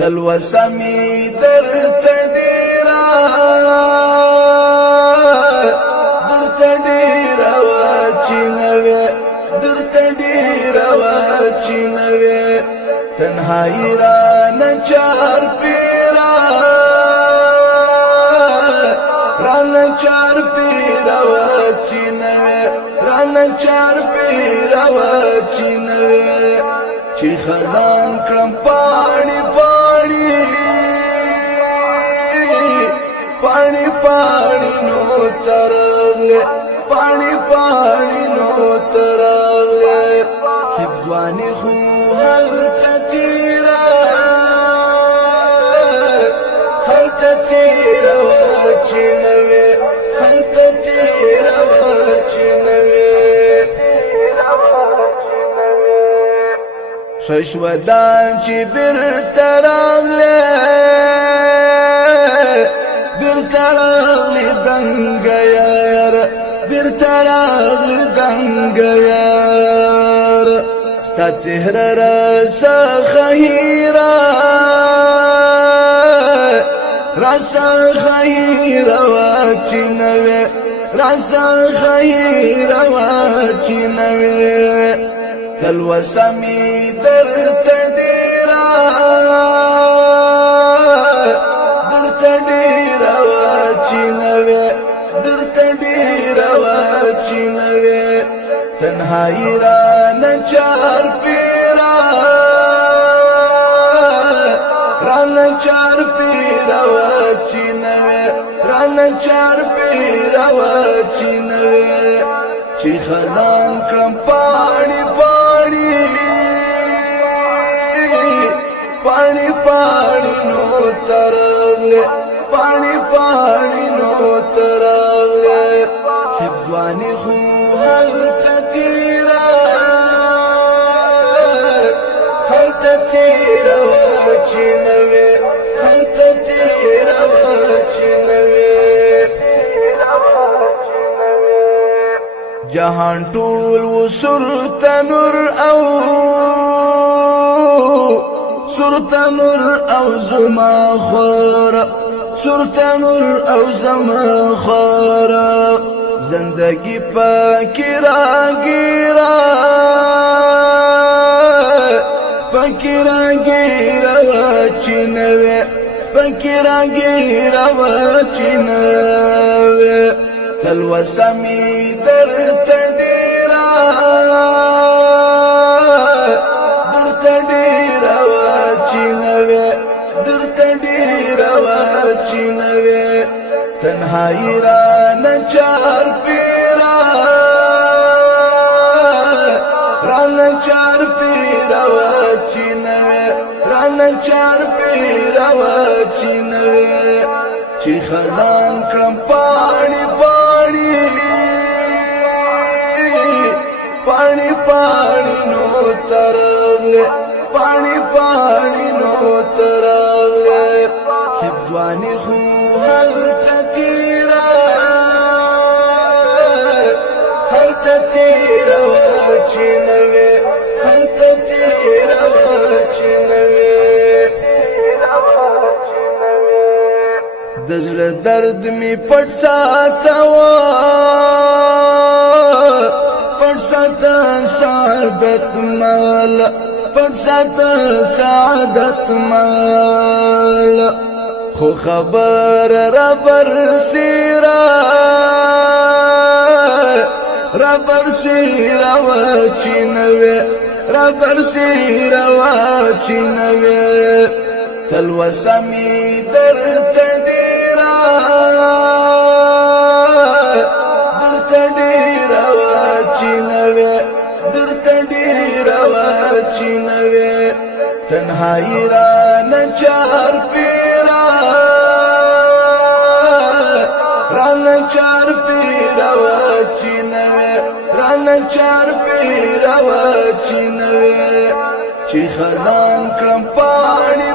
تلوسه می درته ډېره وه چې نه وې درته ډېره وه چې نه وې تنهایي رانه چارپېره وه چې نه وې رانه چارپېره وه چې نه وې چې خزان کړم پاڼې نو ترغلې پاڼې نو ترغلې حفظواني خو هلته تېره وه چې نه وې هلته تېره وه چې نه وې ښه شوه دا چې بېرته راغلې دنګه یاره بېرته راغلې دنګه یاره ستا څهره راڅخه هېره وه چې نه وې راڅخه هېره وه چې نه وې تلوسه مې درته ډېره وه چې نه وې درته ډېره وه چې نه وې تنهایي رانه چارپېره وه چې نه وې رانه چارپېره وه چې نه وې چې خزان کړم پاڼې نو ترغلې پاڼې نو ترغلې حفظواني خو هلته تېره وه چې نه وې هلته تېره وه چې نه وې جهان ټول و سرته نور او زما خوره زندگی پاکی راگیره وه چې نه وې وه چې نه وې تلوسه مې درته ډېره وه چې نه وې چې نه وې تنهایي رانه چارپېره وه چې نه وې وه چې نه وې چې خزان کړم پاڼې نو ترغلې پاڼې نو ترغلې حفظواني خو هلته تېره وه چې نه وې هلته تېره وه چې نه وې د زړه درد مې پټ ساتوه سعادت مال خو خبر ربر سیره وه چې نه وې چې نه وې تلوسه مې درته ډېره وه چې نه وې وه چې نه وې تنهایي رانه چارپېره وه چې نه وې وه چې نه وې چې خزان کړم پاڼې